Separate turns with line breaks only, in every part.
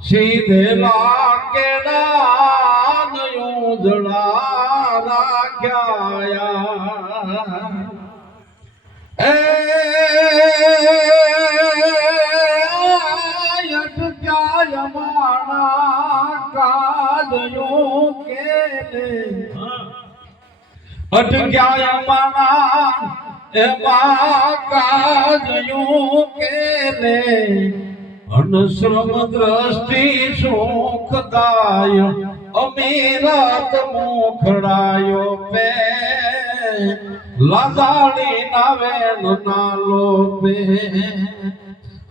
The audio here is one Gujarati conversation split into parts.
સીધેલા કેડા ઉજળા રાખ્યા એ અટક્યા માણા કાજયો કેલે. અટક્યા માણા એમાં કાજયું કેલે. અનશ્રમ દ્રષ્ટિ સુખદાય, અમીરાત મુખડાયો પે. લાદાણી નાવેલ નાલો પે.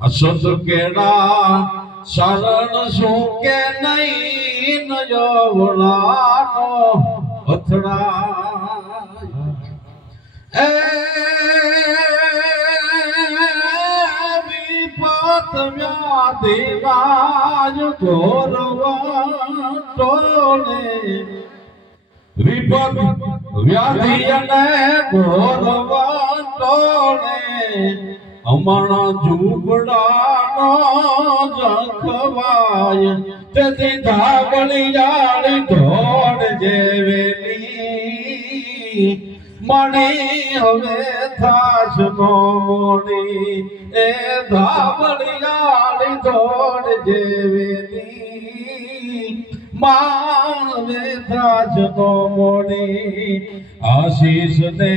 અસદ કેડા શરણ શું કે નહીં નજવડાનો અથડાય. એ વિપત વ્યાધિ રાજ ઘોરવા ટોલે વિપત વ્યાધિ અને ટોલે અમાણા ઝૂંપડાનો જખવાય તેથી ધાબળી જાળી ધોડ જેવેલી. મણી હવે થાશ મોડી એ ધાવણિયાળી ધોડ જેવેલી માવે થાશ તો મોડી આશીષ ને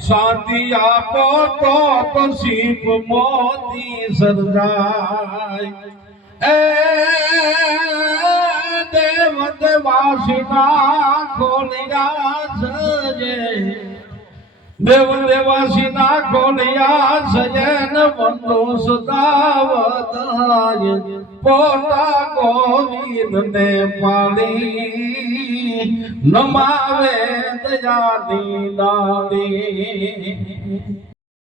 શાંતિ આપો તો કશીપ મોતી સરદાય દેવાસીના ખોલિયા સજે. દેવ દેવાસીના ખોલિયા સજન બંધુ સદાવતાય પોતા ગોવિંદ ને પાળી નમાવે દયાની લાલી